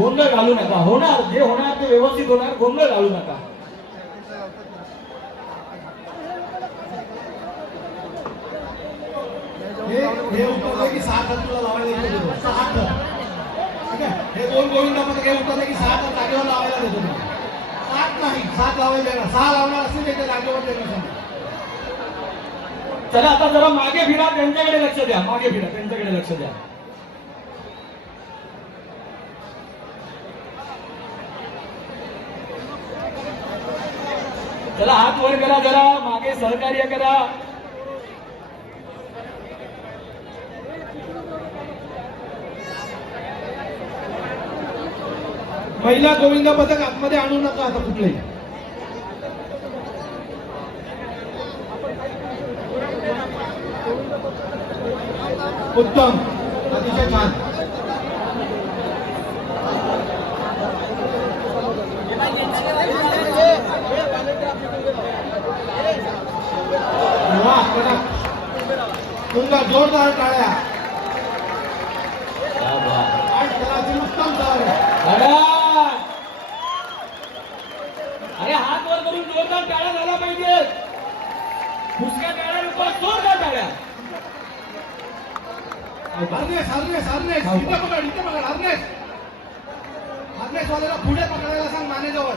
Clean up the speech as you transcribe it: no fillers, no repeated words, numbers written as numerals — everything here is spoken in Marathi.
गोंधळ घालू नका. होणार जे होणार ते व्यवस्थित होणार. गोंधळ घालू नका. हे उत्तर की 6 टन तुला लावायला देतो. 6 टन. ठीक आहे. हे 2 गोविंदा पथक हे उत्तर की 6 टन जागेवर लावायला देतो. 7 नाही 7 लावायला देणार. 6 लावणार असेल तर जागेवर देणार. चला आता जरा मागे फिरा. त्यांच्याकडे लक्ष द्या. मागे फिरा. त्यांच्याकडे लक्ष द्या. चला हात वर करा. जरा मागे सहकार्य करा. महिला गोविंदा पथक आतमध्ये आणू नका आता कुठलेही. उत्तम. अतिशय छान. सुंदर जोरदार टाळ्या. उत्तम चाल. अरे हात वर करून जोरदार टाळ्या झाला पाहिजे. फुसक्या टाळ्या नको. जोरदार टाळ्या. इथं पकड. हार्नेस वाल्याला पुढे पकडायला सांग मानेजवळ.